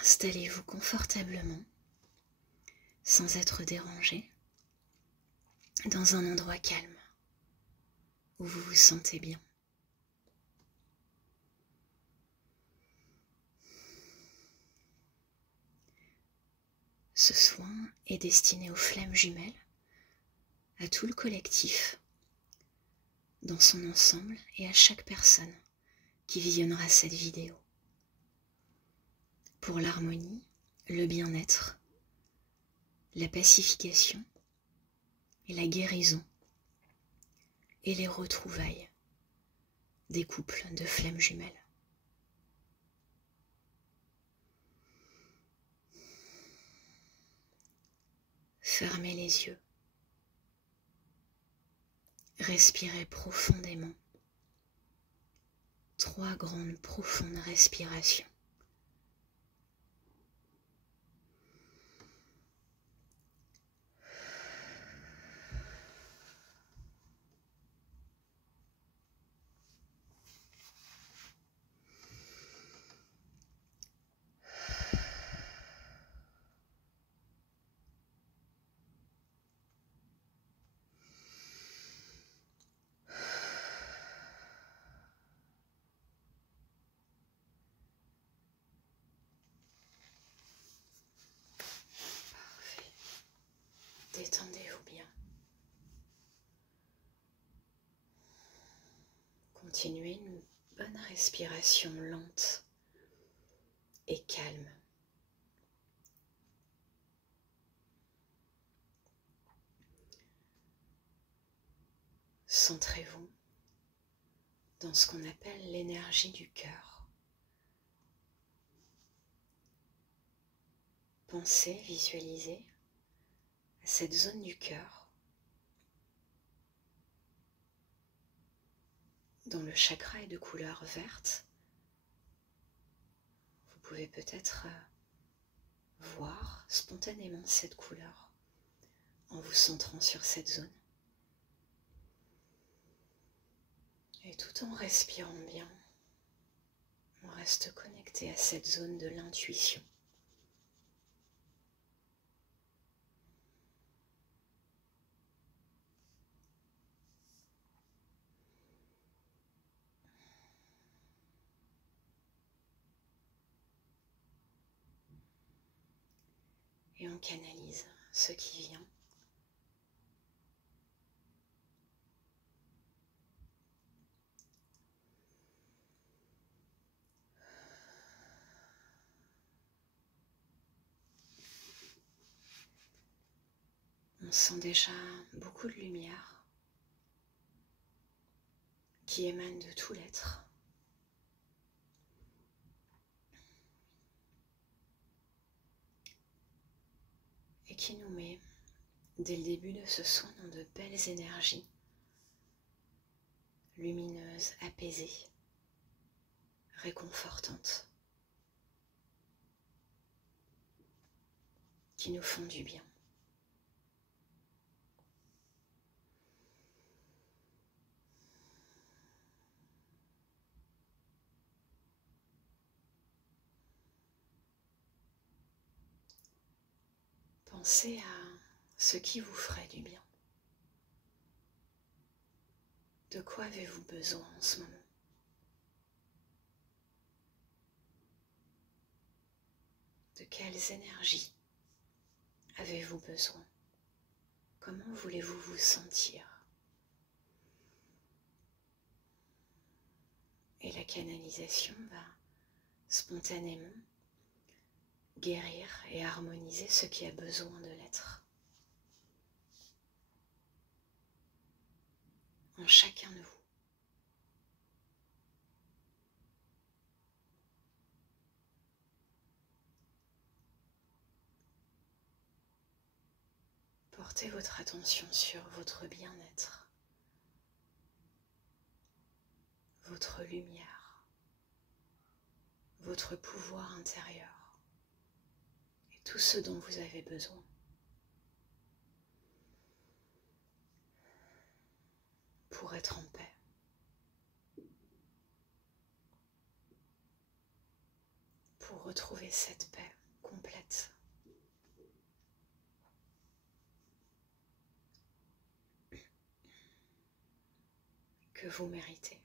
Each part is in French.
Installez-vous confortablement, sans être dérangé, dans un endroit calme, où vous vous sentez bien. Ce soin est destiné aux flammes jumelles, à tout le collectif, dans son ensemble et à chaque personne qui visionnera cette vidéo. Pour l'harmonie, le bien-être, la pacification et la guérison et les retrouvailles des couples de flammes jumelles. Fermez les yeux. Respirez profondément. 3 grandes profondes respirations. Détendez-vous bien. Continuez une bonne respiration lente et calme. Centrez-vous dans ce qu'on appelle l'énergie du cœur. Pensez, visualisez à cette zone du cœur dont le chakra est de couleur verte. Vous pouvez peut-être voir spontanément cette couleur en vous centrant sur cette zone. Et tout en respirant bien, on reste connecté à cette zone de l'intuition. Et on canalise ce qui vient. On sent déjà beaucoup de lumière qui émane de tout l'être. Et qui nous met, dès le début de ce soin, dans de belles énergies, lumineuses, apaisées, réconfortantes, qui nous font du bien. Pensez à ce qui vous ferait du bien. De quoi avez-vous besoin en ce moment? De quelles énergies avez-vous besoin? Comment voulez-vous vous sentir? Et la canalisation va spontanément guérir et harmoniser ce qui a besoin de l'être. En chacun de vous. Portez votre attention sur votre bien-être, votre lumière, votre pouvoir intérieur et tout ce dont vous avez besoin. Pour être en paix, pour vous retrouvez cette paix complète. Que vous méritez.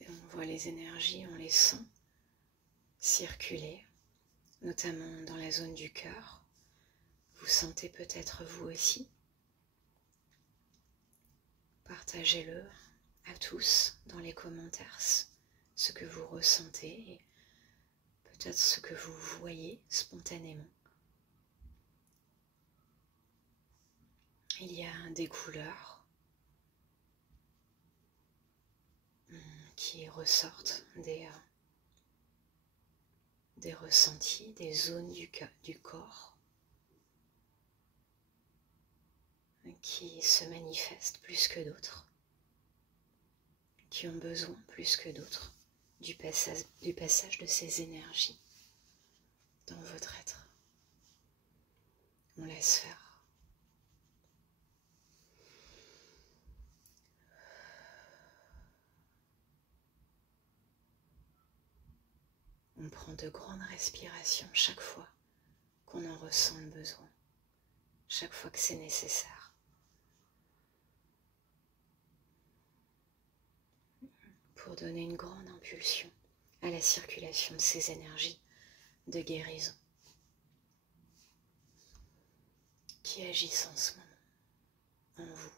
Et on voit les énergies, on les sent circuler, notamment dans la zone du cœur. Vous sentez peut-être vous aussi. Partagez-le à tous dans les commentaires, ce que vous ressentez et peut-être ce que vous voyez spontanément. Il y a des couleurs qui ressortent, des ressentis, des zones du corps qui se manifestent plus que d'autres, qui ont besoin plus que d'autres du passage de ces énergies dans votre être. On laisse faire. On prend de grandes respirations chaque fois qu'on en ressent le besoin, chaque fois que c'est nécessaire. Pour donner une grande impulsion à la circulation de ces énergies de guérison qui agissent en ce moment en vous.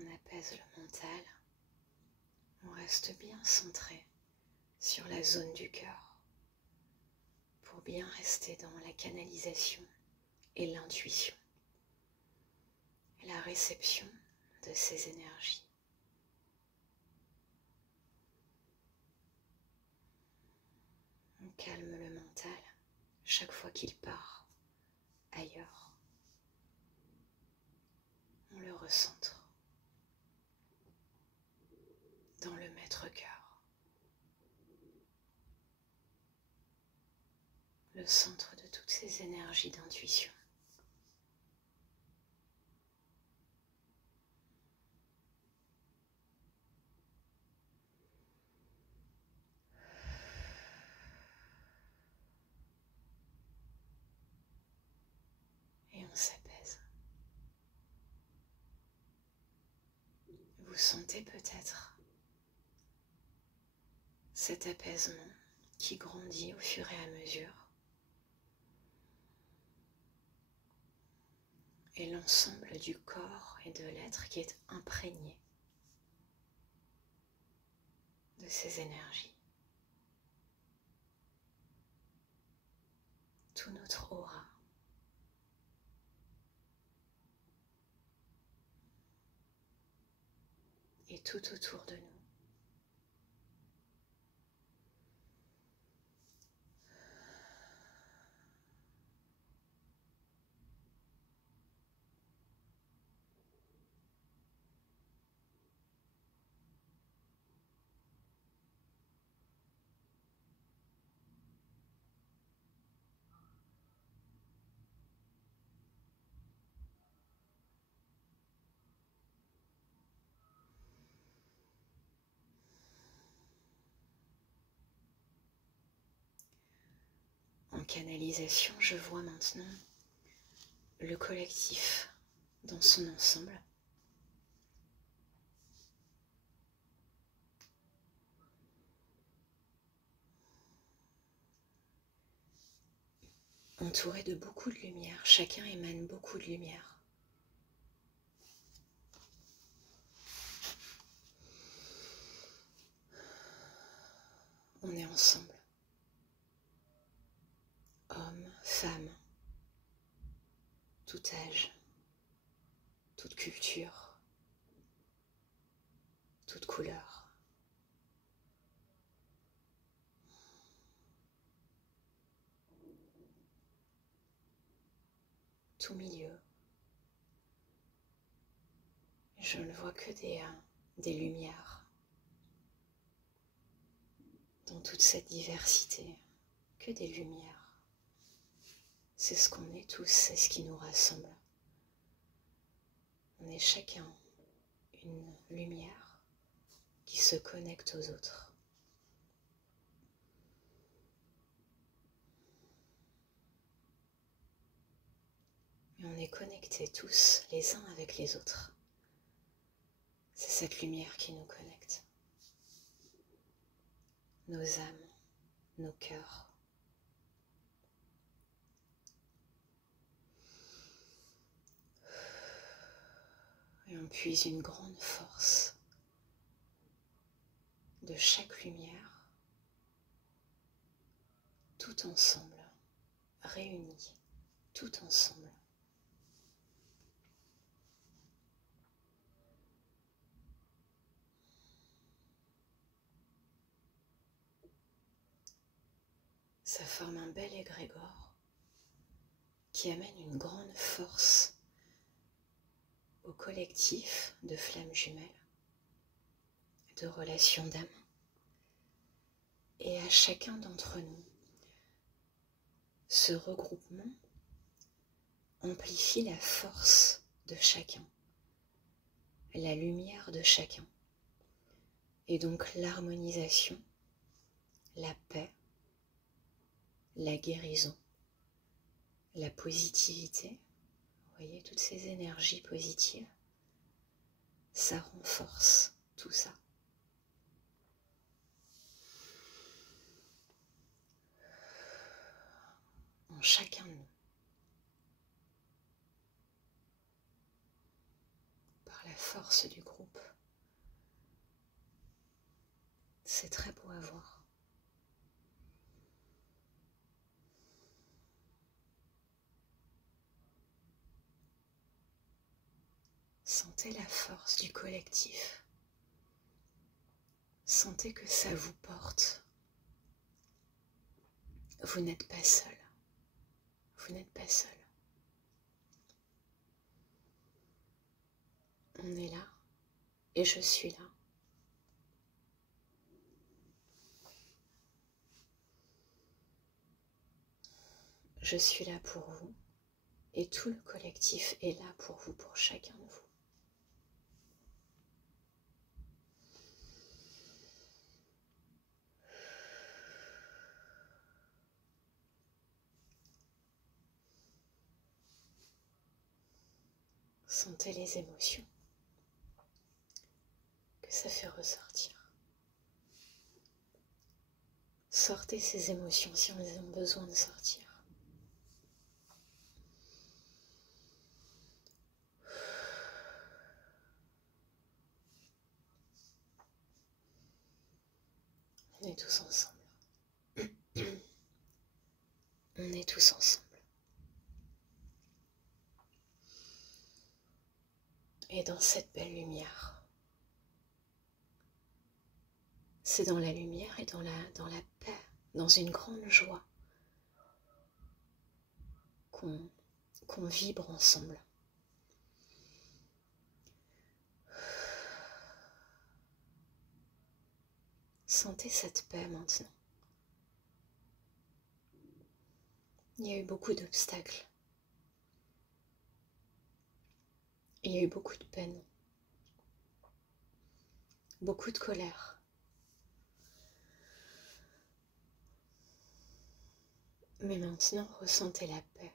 On apaise le mental, on reste bien centré sur la zone du cœur pour bien rester dans la canalisation et l'intuition et la réception de ces énergies. On calme le mental chaque fois qu'il part ailleurs. On le recentre dans le maître-cœur, le centre de toutes ces énergies d'intuition. Et on s'apaise. Vous sentez peut-être cet apaisement qui grandit au fur et à mesure. Et l'ensemble du corps et de l'être qui est imprégné de ces énergies. Tout notre aura et tout autour de nous. En canalisation, je vois maintenant le collectif dans son ensemble. Entouré de beaucoup de lumière, chacun émane beaucoup de lumière. on est ensemble. Hommes, femmes, tout âge, toute culture, toute couleur. Tout milieu. Je ne vois que des lumières dans toute cette diversité, que des lumières. C'est ce qu'on est tous, c'est ce qui nous rassemble. On est chacun une lumière qui se connecte aux autres. Et on est connectés tous les uns avec les autres. C'est cette lumière qui nous connecte. Nos âmes, nos cœurs. Et on puise une grande force de chaque lumière, tout ensemble, réunis, tout ensemble. Ça forme un bel égrégore qui amène une grande force au collectif de flammes jumelles, de relations d'âme, et à chacun d'entre nous. Ce regroupement amplifie la force de chacun, la lumière de chacun, et donc l'harmonisation, la paix, la guérison, la positivité. Vous voyez, toutes ces énergies positives, ça renforce tout ça. En chacun de nous. Par la force du groupe. C'est très beau à voir. Sentez la force du collectif. Sentez que ça vous porte. Vous n'êtes pas seul. Vous n'êtes pas seul. On est là et je suis là. Je suis là pour vous et tout le collectif est là pour vous, pour chacun de vous. Sentez les émotions que ça fait ressortir. Sortez ces émotions si elles ont besoin de sortir. On est tous ensemble. On est tous ensemble. Et dans cette belle lumière, c'est dans la lumière et dans la paix, dans une grande joie qu'on vibre ensemble. Sentez cette paix maintenant. Il y a eu beaucoup d'obstacles. Il y a eu beaucoup de peine. Beaucoup de colère. Mais maintenant, ressentez la paix.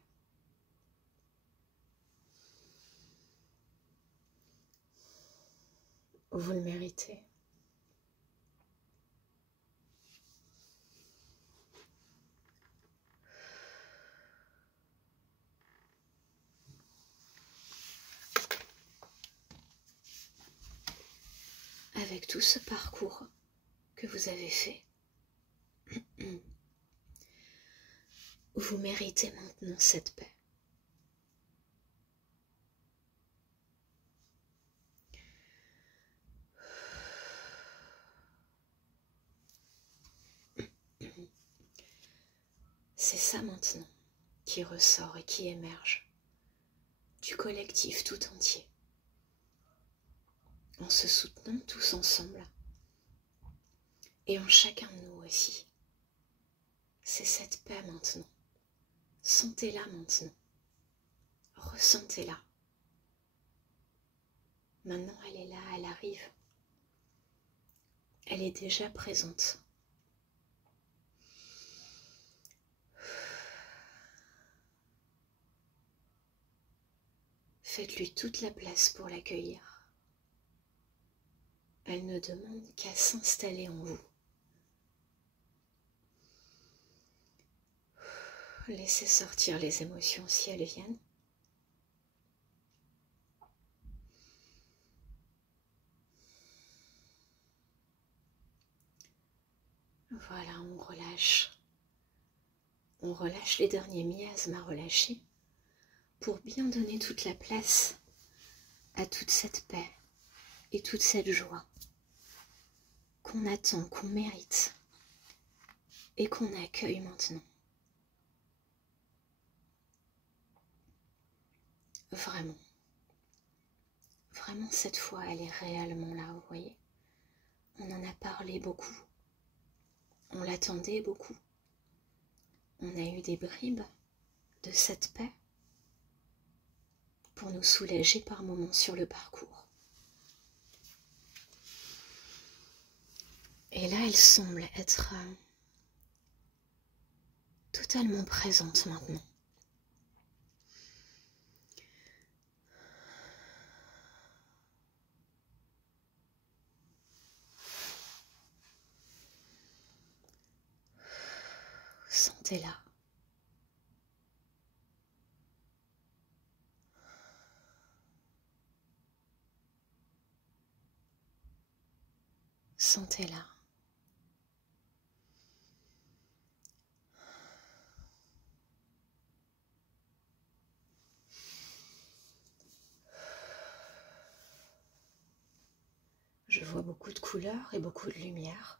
Vous le méritez. Avec tout ce parcours que vous avez fait, Vous méritez maintenant cette paix. C'est ça maintenant qui ressort et qui émerge du collectif tout entier, en se soutenant tous ensemble et en chacun de nous aussi. C'est cette paix maintenant. Sentez-la maintenant. Ressentez-la. Maintenant, elle est là, elle arrive. Elle est déjà présente. Faites-lui toute la place pour l'accueillir. Elle ne demande qu'à s'installer en vous. Laissez sortir les émotions si elles viennent. Voilà, on relâche. On relâche les derniers miasmes à relâcher pour bien donner toute la place à toute cette paix et toute cette joie qu'on attend, qu'on mérite et qu'on accueille maintenant. Vraiment. Vraiment, cette fois, elle est réellement là, vous voyez. On en a parlé beaucoup. On l'attendait beaucoup. On a eu des bribes de cette paix pour nous soulager par moments sur le parcours. Et là, elle semble être totalement présente maintenant. Sentez-la. Sentez-la. Je vois beaucoup de couleurs et beaucoup de lumière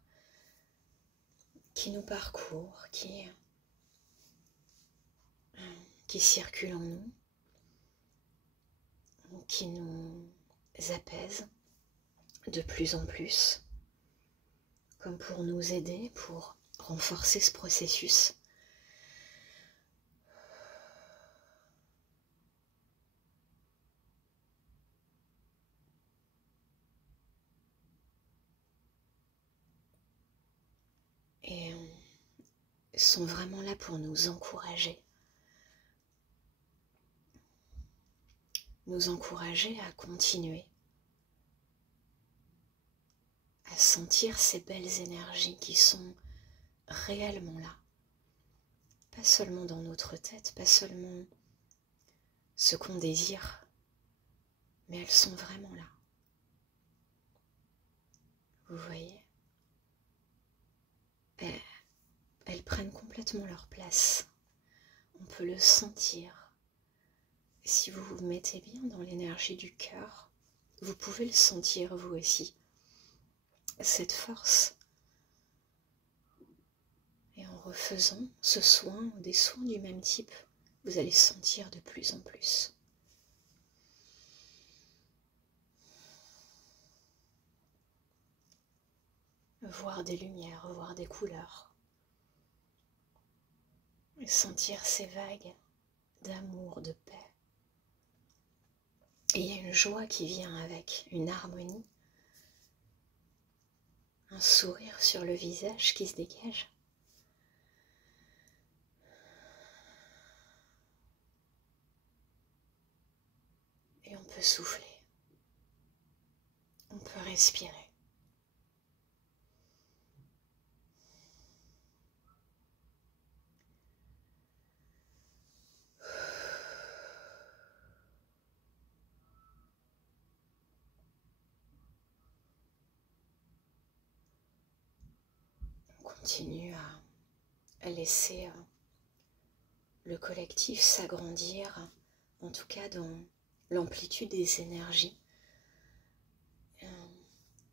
qui nous parcourent, qui circulent en nous, qui nous apaisent de plus en plus, comme pour nous aider, pour renforcer ce processus. Et sont vraiment là pour nous encourager à continuer, à sentir ces belles énergies qui sont réellement là, pas seulement dans notre tête, pas seulement ce qu'on désire, mais elles sont vraiment là. Vous voyez, elles prennent complètement leur place. On peut le sentir. Et si vous vous mettez bien dans l'énergie du cœur, vous pouvez le sentir vous aussi. Cette force. Et en refaisant ce soin ou des soins du même type, vous allez sentir de plus en plus. Voir des lumières, voir des couleurs. Et sentir ces vagues d'amour, de paix. Et il y a une joie qui vient avec, une harmonie, un sourire sur le visage qui se dégage. Et on peut souffler, on peut respirer. On continue à laisser le collectif s'agrandir, en tout cas dans l'amplitude des énergies.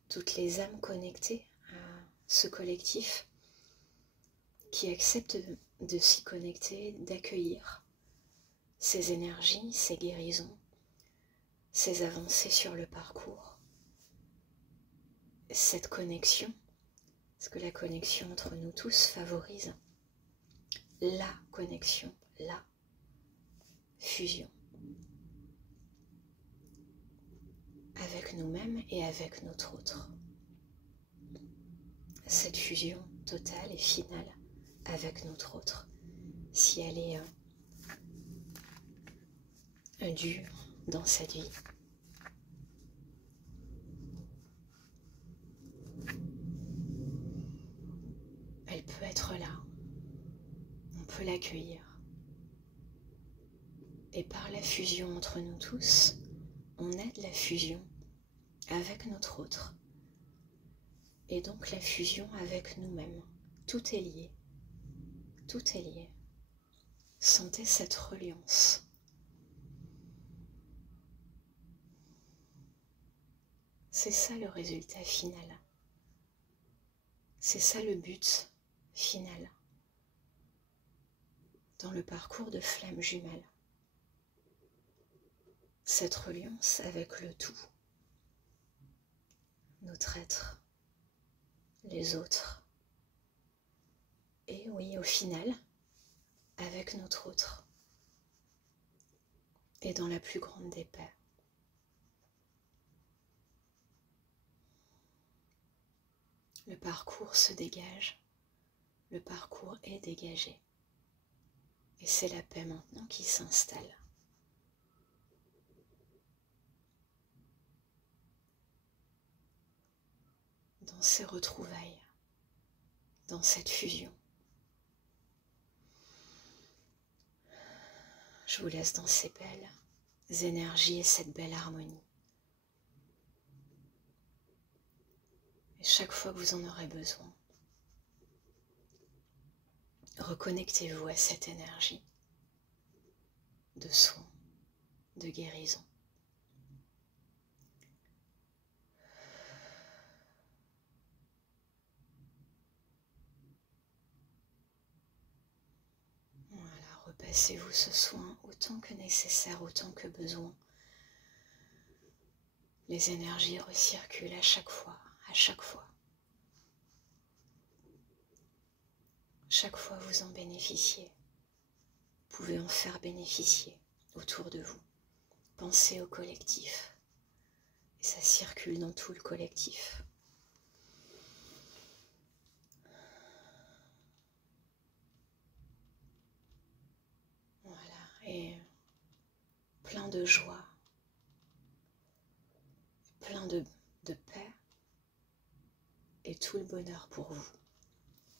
Toutes les âmes connectées à ce collectif qui acceptent de s'y connecter, d'accueillir ces énergies, ces guérisons, ces avancées sur le parcours, cette connexion, parce que la connexion entre nous tous favorise la connexion, la fusion avec nous-mêmes et avec notre autre. Cette fusion totale et finale avec notre autre, si elle est dure dans cette vie. Elle peut être là, on peut l'accueillir. Et par la fusion entre nous tous, on aide la fusion avec notre autre. Et donc la fusion avec nous-mêmes. Tout est lié. Tout est lié. Sentez cette reliance. C'est ça le résultat final. C'est ça le but final dans le parcours de flamme jumelle. Cette reliance avec le tout, notre être, les autres, et oui, au final, avec notre autre, et dans la plus grande des paix. Le parcours se dégage, le parcours est dégagé, et c'est la paix maintenant qui s'installe. Dans ces retrouvailles, dans cette fusion. Je vous laisse dans ces belles énergies et cette belle harmonie. Et chaque fois que vous en aurez besoin, reconnectez-vous à cette énergie de soin, de guérison. Voilà, repassez-vous ce soin autant que nécessaire, autant que besoin. Les énergies recirculent à chaque fois, à chaque fois. Chaque fois vous en bénéficiez. Vous pouvez en faire bénéficier autour de vous. Pensez au collectif. Et ça circule dans tout le collectif. Voilà, et plein de joie, plein de paix et tout le bonheur pour vous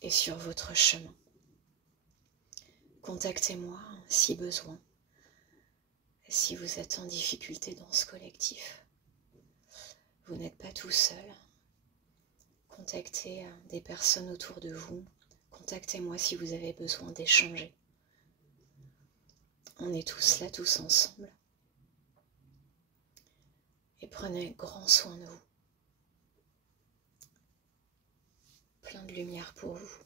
et sur votre chemin. Contactez-moi si besoin, si vous êtes en difficulté dans ce collectif. Vous n'êtes pas tout seul. Contactez des personnes autour de vous. Contactez-moi si vous avez besoin d'échanger. On est tous là, tous ensemble. Et prenez grand soin de vous. Plein de lumière pour vous.